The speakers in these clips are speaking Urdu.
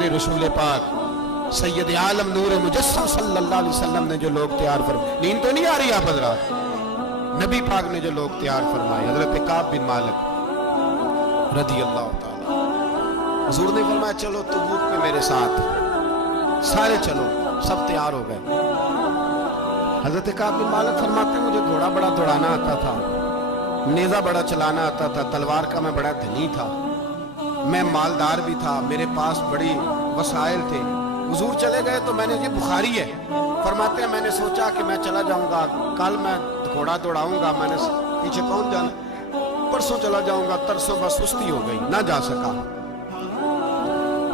میرے رسول پاک سید عالم نور مجسم صلی اللہ علیہ وسلم نے جو لوگ تیار فرمائے، نیند تو نہیں آ رہی آپ حضرات، نبی پاک نے جو لوگ تیار فرمائے، حضرت کعب بن مالک رضی اللہ تعالیٰ، حضور نے فرمایا چلو تبوک پہ میرے ساتھ، سارے چلو، سب تیار ہو گئے۔ حضرت کعب بن مالک فرماتے ہیں مجھے گھوڑا بڑا دوڑانا آتا تھا، نیزہ بڑا چلانا آتا تھا، تلوار کا میں بڑا دھنی تھا، میں مالدار بھی تھا، میرے پاس بڑی وسائل تھے۔ حضور چلے گئے تو میں نے، یہ بخاری ہے، فرماتے ہیں میں نے سوچا کہ میں چلا جاؤں گا، کل میں گھوڑا دوڑاؤں گا، میں نے پیچھے پہنچ جانا، پرسوں چلا جاؤں گا، ترسوں بس سستی ہو گئی، نہ جا سکا۔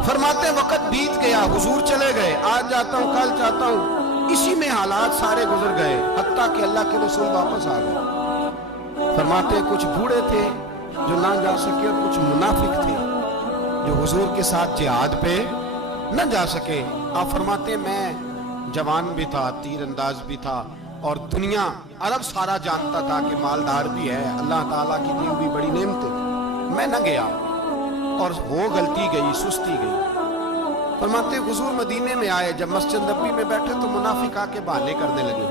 فرماتے ہیں وقت بیت گیا، حضور چلے گئے، آج جاتا ہوں کل جاتا ہوں، اسی میں حالات سارے گزر گئے، حتیٰ کہ اللہ کے رسول واپس آ گئے۔ فرماتے ہیں کچھ بوڑھے تھے جو نہ جا سکے اور کچھ منافق تھے جو حضور کے ساتھ جہاد پہ نہ جا سکے۔ آپ فرماتے ہیں میں جوان بھی تھا، تیر انداز بھی تھا، اور دنیا عرب سارا جانتا تھا کہ مالدار بھی ہے، اللہ تعالیٰ کی دی ہوئی بڑی نعمتیں، میں نہ گیا اور وہ غلطی گئی، سستی گئی۔ فرماتے ہیں حضور مدینے میں آئے، جب مسجد نبوی میں بیٹھے تو منافق آ کے بہانے کرنے لگے،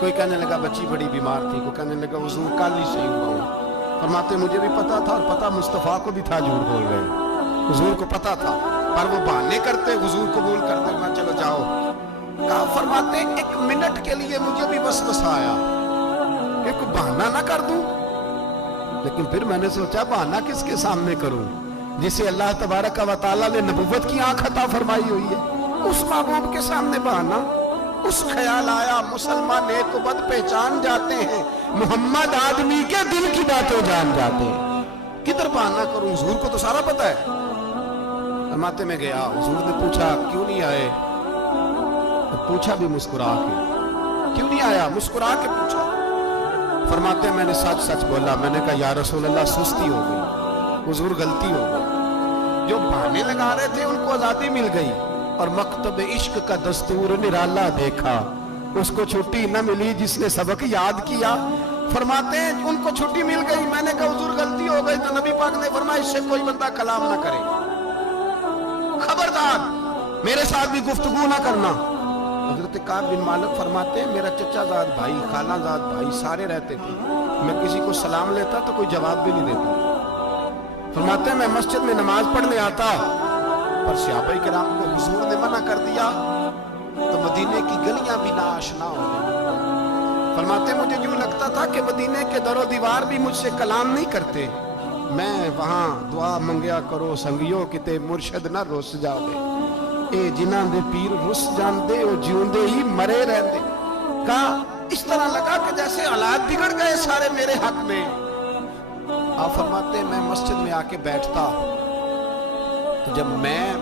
کوئی کہنے لگا بچی بڑی بیمار تھی، کوئی کہنے لگا حضور کل ہی صحیح ہوا ہوں۔ فرماتے مجھے بھی پتا تھا، اور پتا مصطفیٰ کو بھی تھا، جھوٹ بول گئے، حضور کو پتا تھا، پر وہ بہانے کرتے، حضور قبول کرتے، میں چلو جاؤ۔ کہا فرماتے ایک منٹ کے لیے مجھے بھی وسوسہ آیا کہ کوئی بہانہ نہ کر دوں، لیکن پھر میں نے سوچا بہانہ کس کے سامنے کروں جسے اللہ تبارک و تعالیٰ نے نبوت کی آنکھ عطا فرمائی ہوئی ہے، اس محبوب کے سامنے بہانہ۔ اس خیال آیا مسلمان نیک و بد پہچان جاتے ہیں، محمد آدمی کے دل کی باتیں جان جاتے ہیں، کدھر بہانہ کروں، حضور کو تو سارا پتا ہے۔ فرماتے میں گیا، حضور نے پوچھا کیوں نہیں آئے، پوچھا بھی مسکرا کے، کیوں نہیں آیا، مسکرا کے پوچھا۔ فرماتے میں نے سچ سچ بولا، میں نے کہا یا رسول اللہ سستی ہو گئی، حضور غلطی ہو گئی، جو بہانے لگا رہے تھے ان کو آزادی مل گئی، اور مکتب عشق کا دستور نرالا دیکھا، اس کو چھٹی نہ ملی جس نے سبق یاد کیا۔ فرماتے ہیں ان کو چھٹی مل گئی، میں نے کہا حضور غلطی ہو گئی، تو نبی پاک نے فرمایا اس سے کوئی بندہ کلام نہ کرے، خبردار میرے ساتھ بھی گفتگو نہ کرنا۔ حضرت کعب بن مالک فرماتے ہیں میرا چچا زاد بھائی، خالہ زاد بھائی سارے رہتے تھے، میں کسی کو سلام لیتا تو کوئی جواب بھی نہیں دیتا۔ فرماتے ہیں میں مسجد میں نماز پڑھنے آتا، پر صحابہ کرام کو حضور نے منع کر دیا تو مدینے کی گلیاں بھی ناآشنا ہو گئی۔ فرماتے ہیں مجھے یوں لگتا تھا کہ مدینے کے در و دیوار بھی مجھ سے کلام نہیں کرتے، میں وہاں دعا منگیا کرو سنگیو کتے مرشد نہ رس جاوے، اے جنہاں دے پیر رس جاندے او جیوندے ہی مرے رہندے۔ کہا اس طرح لگا کہ جیسے حالات بگڑ گئے سارے میرے حق میں۔ آپ فرماتے ہیں میں مسجد میں آ کے بیٹھتا تو جب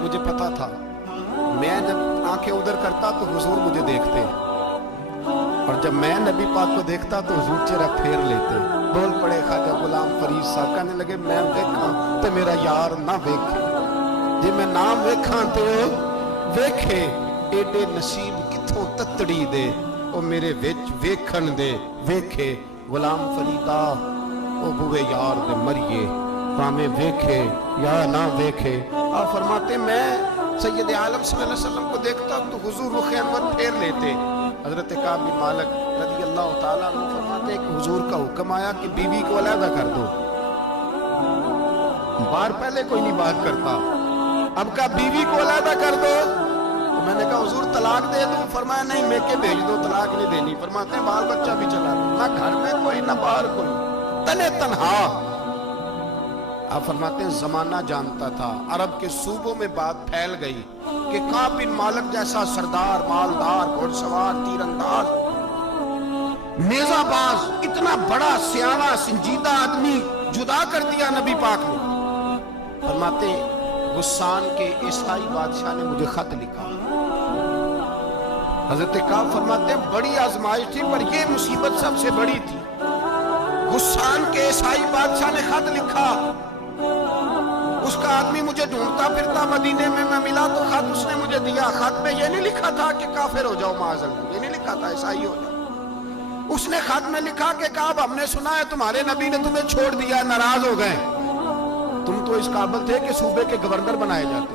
مجھے پتا تھا، میں جب آنکھیں ادھر کرتا تو حضور مجھے دیکھتے، اور جب میں نبی پاک کو دیکھتا تو حضور چہرہ پھیر لیتے۔ بول پڑے خواجہ غلام فرید صاحب، کہنے لگے میں ویکھاں تے میرا یار نہ ویکھے، جے میں نام ویکھاں تے ویکھے، ایڈے نصیب کتھوں تتڑی دے، او میرے وچ ویکھن دے ویکھے، غلام فریدا او بوے یار دے مریے، پامیں ویکھے یا نہ ویکھے۔ آپ فرماتے میں سید عالم صلی اللہ علیہ وسلم کو دیکھتا تو حضور رخ انور پھیر لیتے۔ حضرت کعب بن مالک رضی اللہ تعالیٰ عنہ فرماتے ہیں کہ حضور کا حکم آیا کہ بیوی کو علیحدہ کر دو، بار پہلے کوئی نہیں بات کرتا، اب کہا بیوی کو علیحدہ کر دو، تو میں نے کہا حضور طلاق دے دوں، فرمایا نہیں میکے بھیج دو، طلاق نہیں دینی۔ فرماتے ہیں بال بچہ بھی چلا دو، نہ گھر میں کوئی نہ باہر کوئی، تنے تنہا۔ آپ فرماتے ہیں زمانہ جانتا تھا، عرب کے صوبوں میں بات پھیل گئی کہ کعب بن مالک جیسا سردار، مالدار، گھوڑ سوار، تیر انداز، نیزہ باز، اتنا بڑا سیاح سنجیدہ آدمی جدا کر دیا نبی پاک نے۔ فرماتے غسان کے عیسائی بادشاہ نے مجھے خط لکھا۔ حضرت کعب فرماتے ہیں بڑی آزمائش تھی، پر یہ مصیبت سب سے بڑی تھی۔ غسان کے عیسائی بادشاہ نے خط لکھا، اس کا آدمی مجھے ڈھونڈتا پھرتا مدینے میں، میں ملا تو خط اس نے مجھے دیا۔ خط میں یہ نہیں لکھا تھا کہ کافر ہو جاؤ معاذ اللہ، یہ نہیں لکھا تھا عیسائی ہو جاؤ۔ اس نے خط میں لکھا کہ کعب ہم نے سنا ہے تمہارے نبی نے تمہیں چھوڑ دیا، ناراض ہو گئے، تم تو اس قابل تھے کہ صوبے کے گورنر بنائے جاتے،